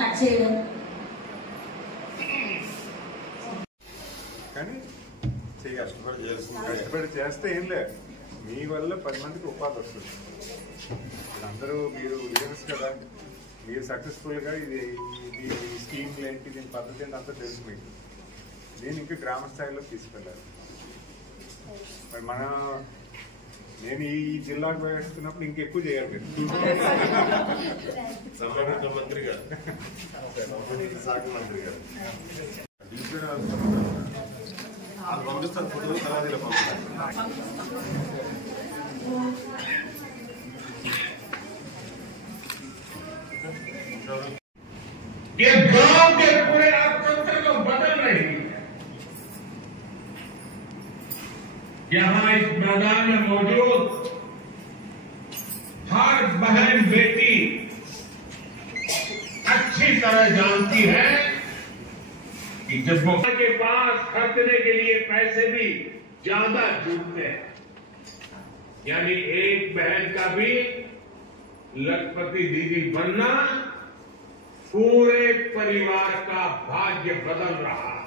Cut చేయడం. కానీ కష్టపడి చేస్తే ఏం లేదు, మీ వల్ల 10 మందికి ఉపాధి వస్తుంది. అందరూ మీరు లీడర్స్ కదా, మీరు సక్సెస్ఫుల్గా ఇది స్కీమ్లు ఏంటి, దీని పద్ధతి ఏంటి అంతా తెలుసు మీకు. దీన్ని ఇంకా గ్రామ స్థాయిలో తీసుకెళ్ళాలి. మరి నేను ఈ జిల్లాకు వేస్తున్నప్పుడు ఇంకెక్కువ చేయాలి. మంత్రి గారు శాఖ మంత్రి గారు పంపిస్తాను, ఫోటోలు సమాధిలో పంపిస్తాను. ये गांव के पूरे अर्थतंत्र को बदल रही है। यहाँ इस मैदान में मौजूद हर बहन बेटी अच्छी तरह जानती है कि जब वो के पास खर्चने के लिए पैसे भी ज्यादा जुटते हैं, यानी एक बहन का भी लखपति दीदी बनना पूरे परिवार का भाग्य बदल रहा है।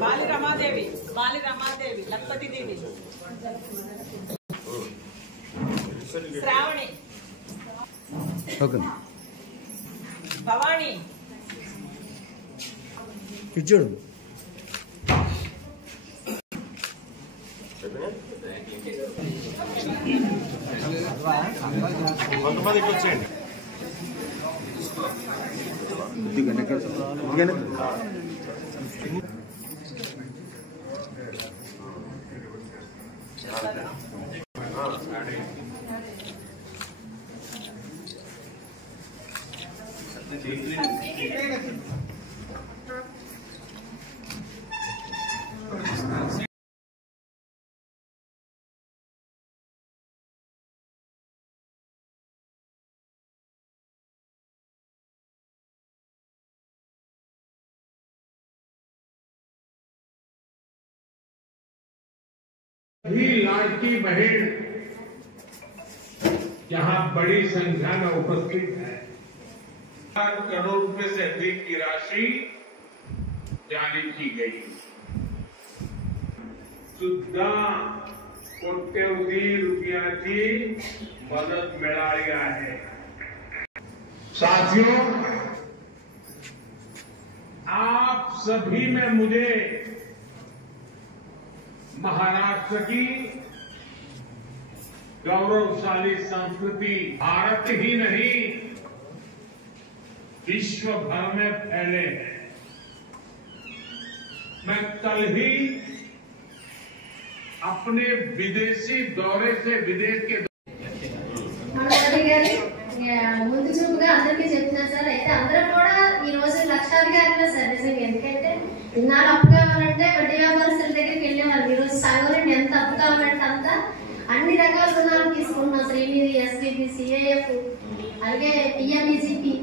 बाली रमादेवी लखपति देवी श्रावणी भवानी పిచ్చోడు కొంతమందికి వచ్చేయండి. भी लाडकी बहन यहाँ बड़ी संख्या में उपस्थित है। 4 करोड़ रुपए से अधिक की राशि जारी की गई। सुद्धा कोट्यवधी रुपयाची मदत मिळाली आहे। साथियों, आप सभी में मुझे महाराष्ट्र की गौरवशाली संस्कृति भारत ही नहीं विश्व भर में फैले हैं। मैं कल ही अपने विदेशी दौरे से विदेश के ముందు చూపుగా అందరికీ చెప్తున్నా సార్. అయితే అందరూ కూడా ఈ రోజు లక్షాధికారులు సార్. నిజంగా ఎందుకంటే ఇన్నాళ్ళు అప్పు కావాలంటే వడ్డీ వ్యాపారస్తుల దగ్గరికి వెళ్ళేవాళ్ళు. ఈ రోజు సగం ఎంత అప్పు కావాలంటే అంత అన్ని రకాల రుణాలు తీసుకుంటున్నాం సార్. ఈబీసీ, ఎస్బీబీ, సిఐఎఫ్, అలాగే పిఎంఈజీపీ.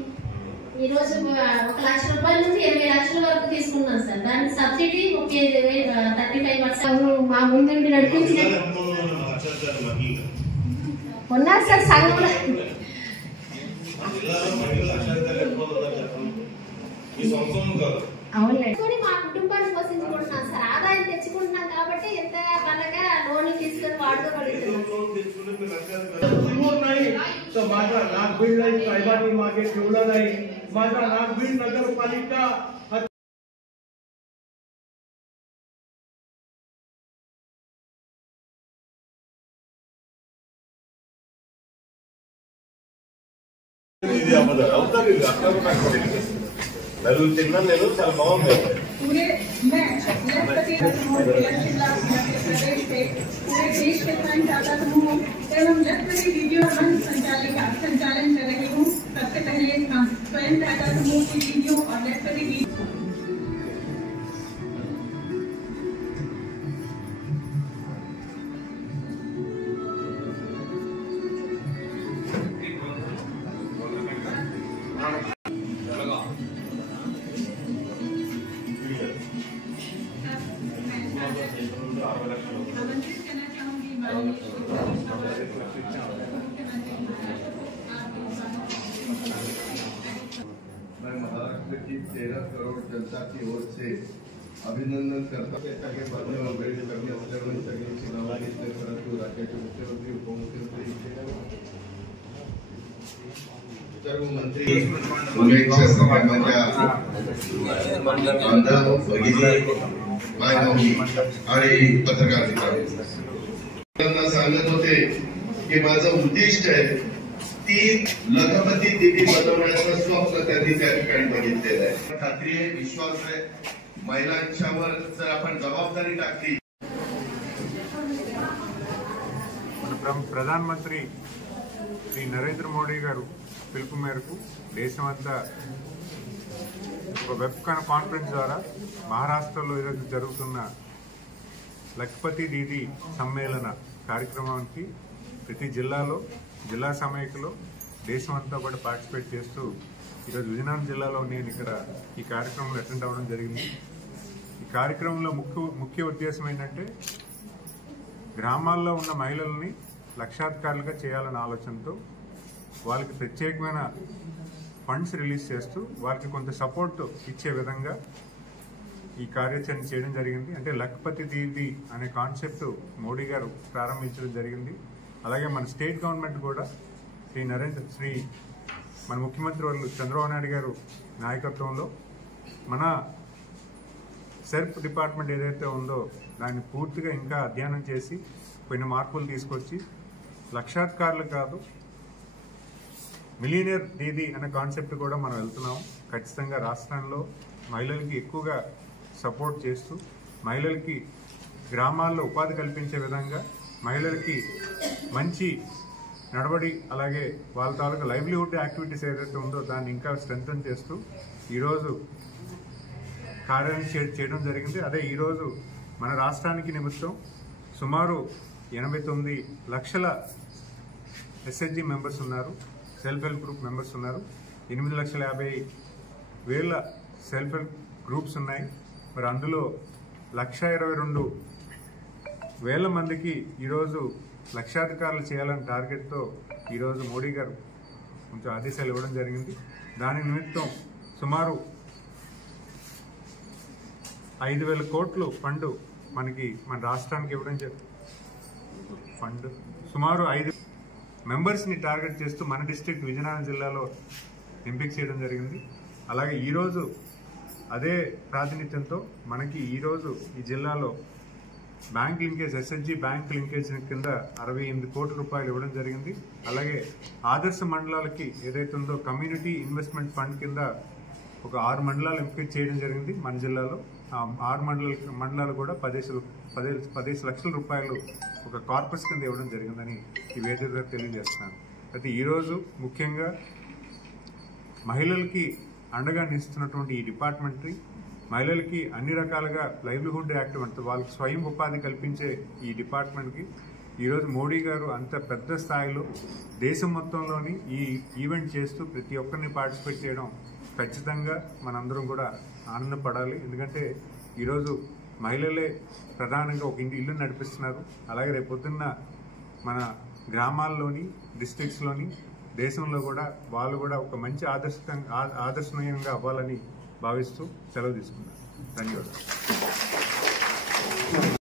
ఈ రోజు 1 లక్ష రూపాయల నుంచి 20 లక్షల వరకు తీసుకున్నాం సార్. దానికి సబ్సిడీ 35% మా ముందు నడిపించి ఉన్నారు సార్. సగం అవునండి. మా కుటుంబాన్ని పోషించుకుంటున్నాం సార్. ఆదాయం తెచ్చుకుంటున్నాం కాబట్టి ఎంత పనులుగా లోన్లు తీసుకొని వాడుకోగలుగుతున్నాం. तो माझा नागभीड साहेबांनी मागे ठेवलं नाही. माझा नागभीड नगरपालिका నలుగురు తిన్నా నేను చాలా బాగుంది. पूरे मैं लखपति जिला मध्य प्रदेश से पूरे देश के स्वयं चाहता हूँ एवं लखपति वीडियो संचालन कर रही हूँ। सबसे पहले स्वयं चाहता हूँ की वीडियो और लखपति की 13 करोड़ जनता की ओर से अभिनंदन करता है। परंतु राज्याचे मुख्यमंत्री उपमुख्यमंत्री सर्व मंत्री शुभेच्छा सगळ्यांच्या बांधव भगिनी मायनवणी आणि पत्रकार मित्रांना सांगत होते की माझं उद्दिष्ट आहे ती लखपती दिदी बनवण्याचं स्वप्न त्यांनी त्या ठिकाणी बघितलेलं आहे। खात्री आहे, विश्वास आहे, महिलांच्यावर जर आपण जबाबदारी टाकली। ప్రధానమంత్రి శ్రీ నరేంద్ర మోడీ గారు పిలుపు మేరకు దేశమంతా ఒక వెబ్ కాన్ఫరెన్స్ ద్వారా మహారాష్ట్రలో ఈరోజు జరుగుతున్న లఖపతి దీదీ సమ్మేళన కార్యక్రమానికి ప్రతి జిల్లాలో జిల్లా సమైక్యలో దేశమంతా కూడా పార్టిసిపేట్ చేస్తూ ఈరోజు విజయనగరం జిల్లాలో నేను ఇక్కడ ఈ కార్యక్రమంలో అటెండ్ అవ్వడం జరిగింది। ఈ కార్యక్రమంలో ముఖ్య ఉద్దేశం ఏంటంటే గ్రామాల్లో ఉన్న మహిళల్ని లక్షాధికారులుగా చేయాలన్న ఆలోచనతో వాళ్ళకి ప్రత్యేకమైన ఫండ్స్ రిలీజ్ చేస్తూ వారికి కొంత సపోర్ట్ ఇచ్చే విధంగా ఈ కార్యాచరణ చేయడం జరిగింది। అంటే లఖపతి దీదీ అనే కాన్సెప్ట్ మోడీ గారు ప్రారంభించడం జరిగింది। అలాగే మన స్టేట్ గవర్నమెంట్ కూడా మన ముఖ్యమంత్రి వాళ్ళు చంద్రబాబు నాయుడు గారు నాయకత్వంలో మన సెర్ప్ డిపార్ట్మెంట్ ఏదైతే ఉందో దాన్ని పూర్తిగా ఇంకా అధ్యయనం చేసి కొన్ని మార్పులు తీసుకొచ్చి లక్షాధికారులు కాదు మిలియనర్ దీదీ అనే కాన్సెప్ట్ కూడా మనం వెళ్తున్నాం। ఖచ్చితంగా రాష్ట్రంలో మహిళలకి ఎక్కువగా సపోర్ట్ చేస్తూ మహిళలకి గ్రామాల్లో ఉపాధి కల్పించే విధంగా మహిళలకి మంచి నడవడి అలాగే వాళ్ళ తాలూకా లైవ్లీహుడ్ యాక్టివిటీస్ ఏదైతే ఉందో దాన్ని ఇంకా స్ట్రెంథన్ చేస్తూ ఈరోజు కార్యాన్ని చేయడం జరిగింది। అదే ఈరోజు మన రాష్ట్రానికి నిమిత్తం సుమారు 89 లక్షల ఎస్హెచ్జి మెంబర్స్ ఉన్నారు, సెల్ఫ్ హెల్ప్ గ్రూప్ మెంబర్స్ ఉన్నారు, 8,50,000 సెల్ఫ్ హెల్ప్ గ్రూప్స్ ఉన్నాయి। మరి అందులో 1,22,000 మందికి ఈరోజు లక్షాధికారులు చేయాలనే టార్గెట్తో ఈరోజు మోడీ గారు కొంచెం ఆదేశాలు ఇవ్వడం జరిగింది। దాని నిమిత్తం సుమారు 5,000 కోట్లు ఫండ్ మనకి మన రాష్ట్రానికి ఇవ్వడం ఫండ్ సుమారు 5 మెంబర్స్ని టార్గెట్ చేస్తూ మన డిస్ట్రిక్ట్ విజయనగరం జిల్లాలో ఎంపిక చేయడం జరిగింది। అలాగే ఈరోజు అదే ప్రాతినిధ్యంతో మనకి ఈరోజు ఈ జిల్లాలో bank linkage SHG bank linkage కింద 68 కోట్ల రూపాయలు ఇవ్వడం జరిగింది। అలాగే ఆదర్శ మండలాలకి ఏదైతే ఉందో కమ్యూనిటీ ఇన్వెస్ట్మెంట్ ఫండ్ కింద ఒక 6 మండలాలు ఎంపిక చేయడం జరిగింది మన జిల్లాలో। ఆ 6 మండలాలు కూడా 15 లక్షల రూపాయలు ఒక కార్పస్ కింద ఇవ్వడం జరిగిందని ఈ వేదికగా తెలియజేస్తున్నాను। అయితే ఈరోజు ముఖ్యంగా మహిళలకి అండగా నిలుస్తున్నటువంటి ఈ డిపార్ట్మెంట్ మహిళలకి అన్ని రకాలుగా లైవ్లీహుడ్ యాక్టివ్ అంటే వాళ్ళకి స్వయం ఉపాధి కల్పించే ఈ డిపార్ట్మెంట్కి ఈరోజు మోడీ గారు అంత పెద్ద స్థాయిలో దేశం మొత్తంలోని ఈ ఈవెంట్ చేస్తూ ప్రతి ఒక్కరిని పార్టిసిపేట్ చేయడం ఖచ్చితంగా మనందరం కూడా ఆనందపడాలి। ఎందుకంటే ఈరోజు మహిళలే ప్రధానంగా ఒక ఇల్లు నడిపిస్తున్నారు। అలాగే రేపొద్దున్న మన గ్రామాల్లోని డిస్ట్రిక్ట్స్లోని దేశంలో కూడా వాళ్ళు కూడా ఒక మంచి ఆదర్శనీయంగా అవ్వాలని భావిస్తూ సెలవు తీసుకున్నారు। ధన్యవాదాలు।